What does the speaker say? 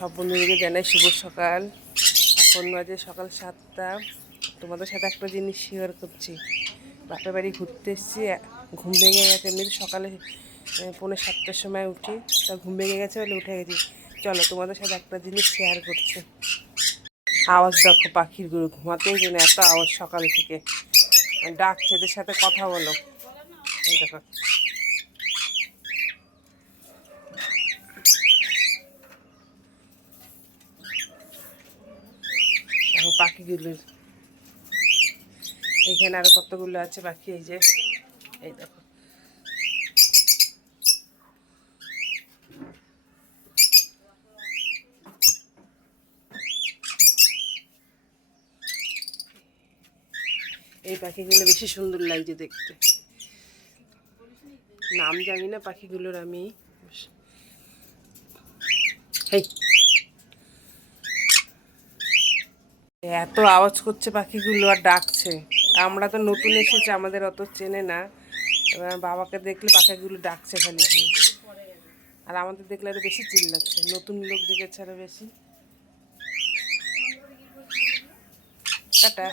সব বন্ধুদেরকে জানাই শুভ সকাল। এখন বাজে সকাল 7টা। তোমাদের সাথে একটা জিনিস শেয়ার করছি। বাপের বাড়ি ঘুরতে এসেছি, ঘুম ভেঙে গেছে। এমনিতে সকালে 6:45-7টার সময় উঠি, তা ঘুম ভেঙে গেছে বলে উঠে গেছি। চলো তোমাদের সাথে একটা জিনিস শেয়ার করছি। আওয়াজ দেখো, পাখিরগুলো ঘুমাতেই যেন এত আওয়াজ সকাল থেকে ডাকছে, এদের সাথে কথা বলো। এই দেখো, এখন পাখিগুলোর এখানে আরো কতগুলো আছে পাখি। এই যে, এই দেখো, এই পাখিগুলো বেশি সুন্দর লাগছে দেখতে। নাম জানি না পাখিগুলোর আমি। এই এত আওয়াজ করছে পাখিগুলো আর ডাকছে। আমরা তো নতুন এসেছি, আমাদের অত চেনে না। এবার বাবাকে দেখলে পাখিগুলো ডাকছে খালি, আর আমাদের দেখলে আরো বেশি চিল্লাচ্ছে। নতুন লোক দেখেছে আরো বেশি। টাটা।